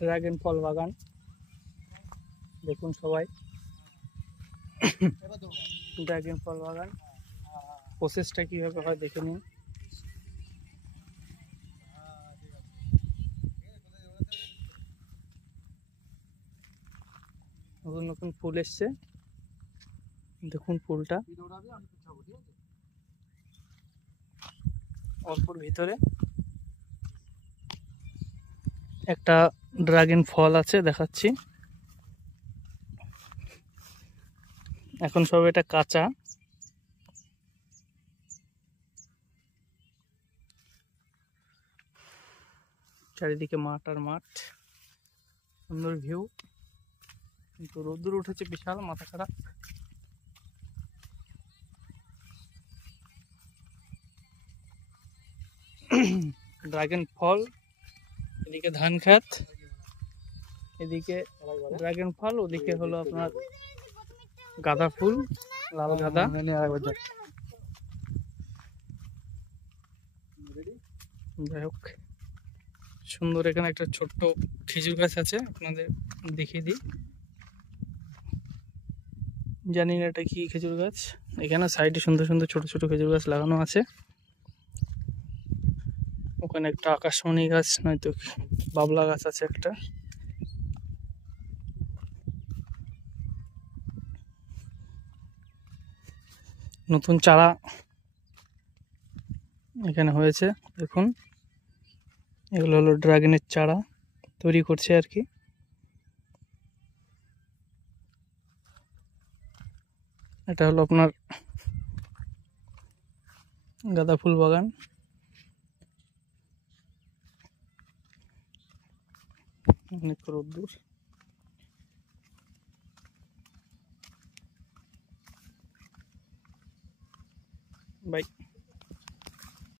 ড্রাগন ফল বাগান দেখুন সবাই। ড্রাগন ফল বাগান প্রসেসটা কিভাবে হয় দেখে নিন। নতুন নতুন ফুল এসছে, দেখুন ফুলটা অল্পর ভিতরে একটা ড্রাগন ফল আছে দেখাচ্ছি। এখন সব এটা কাঁচা। চারিদিকে মাঠ আর মাঠ, সুন্দর ভিউ, কিন্তু রোদ্দুর উঠেছে বিশাল, মাথা খারাপ। ড্রাগন ফল, এদিকে ধান খেত, এদিকে ড্রাগন ফল, ওদিকে হলো আপনার গাঁদা ফুল, লাল গাঁদা। যাই হোক, সুন্দর এখানে একটা ছোট্ট খেজুর গাছ আছে, আপনাদের দেখিয়ে দিই। জানি না এটা কি খেজুর গাছ। এখানে সাইডে সুন্দর সুন্দর ছোট ছোট খেজুর গাছ লাগানো আছে। ওখানে একটা আকাশমণি গাছ নয়তো বাবলা গাছ আছে একটা। নতুন চারা এখানে হয়েছে দেখুন, এগুলো হলো ড্রাগনের চারা তৈরি করছে আর কি। এটা হলো আপনার গাঁদা ফুল বাগান। অনেক রোদ্দুর। বাই।